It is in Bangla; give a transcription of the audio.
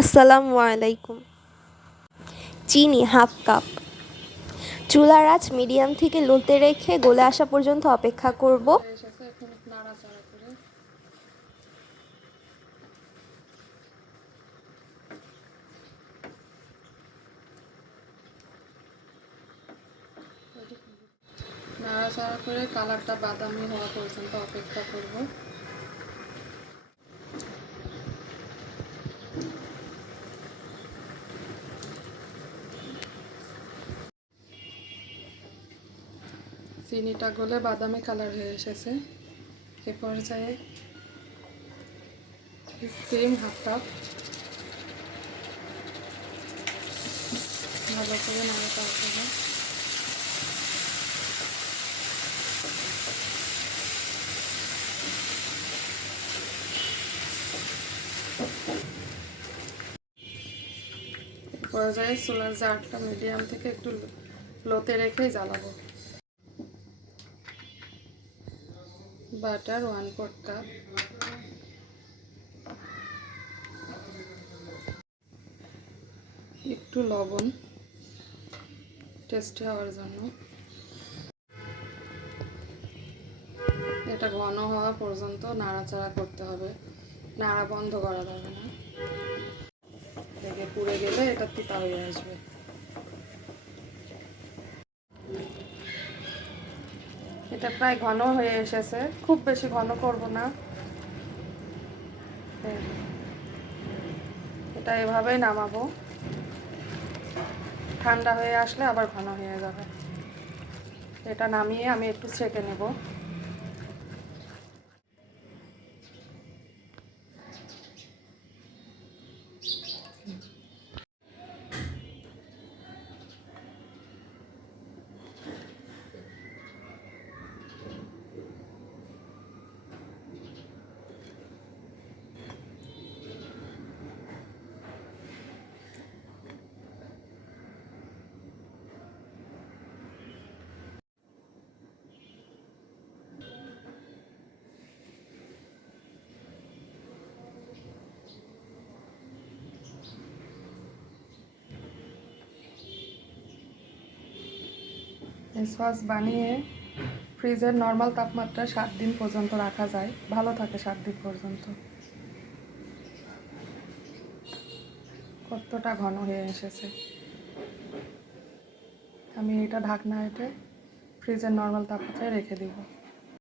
আসসালামু আলাইকুম। চিনি হাফ কাপ। চুলার আঁচ মিডিয়াম থেকে লোতে রেখে গলে আসা পর্যন্ত অপেক্ষা করব। নাড়াচাড়া করে কালারটা বাদামি হওয়া পর্যন্ত অপেক্ষা করব। চিনিটা গলে বাদামি কালার হয়ে এসেছে। এ পর্যায়ে ক্রিম হাফ কাপ ভালো করে নাড়াচাড়া করব পর্যায়ে চুলার জারটা মিডিয়াম থেকে একটু লোতে রেখে জ্বালাবো। Butter one fourth cup. একটু লবণ টেস্টি হওয়ার জন্য। এটা ঘন হওয়া পর্যন্ত নাড়াচাড়া করতে হবে। নাড়া বন্ধ করা যাবে না। পুড়ে গেলে এটা তিতা হয়ে আসবে। এটা প্রায় ঘন হয়ে এসেছে। খুব বেশি ঘন করব না। এটা এভাবেই নামাবো। ঠান্ডা হয়ে আসলে আবার ঘন হয়ে যাবে। এটা নামিয়ে আমি একটু ছেঁকে নেব। এই সস বানিয়ে ফ্রিজের নর্মাল তাপমাত্রায় সাত দিন পর্যন্ত রাখা যায়। ভালো থাকে সাত দিন পর্যন্ত। কতটা ঘন হয়ে এসেছে। আমি এটা ঢাকনা এটে ফ্রিজের নর্মাল তাপমাত্রায় রেখে দিব।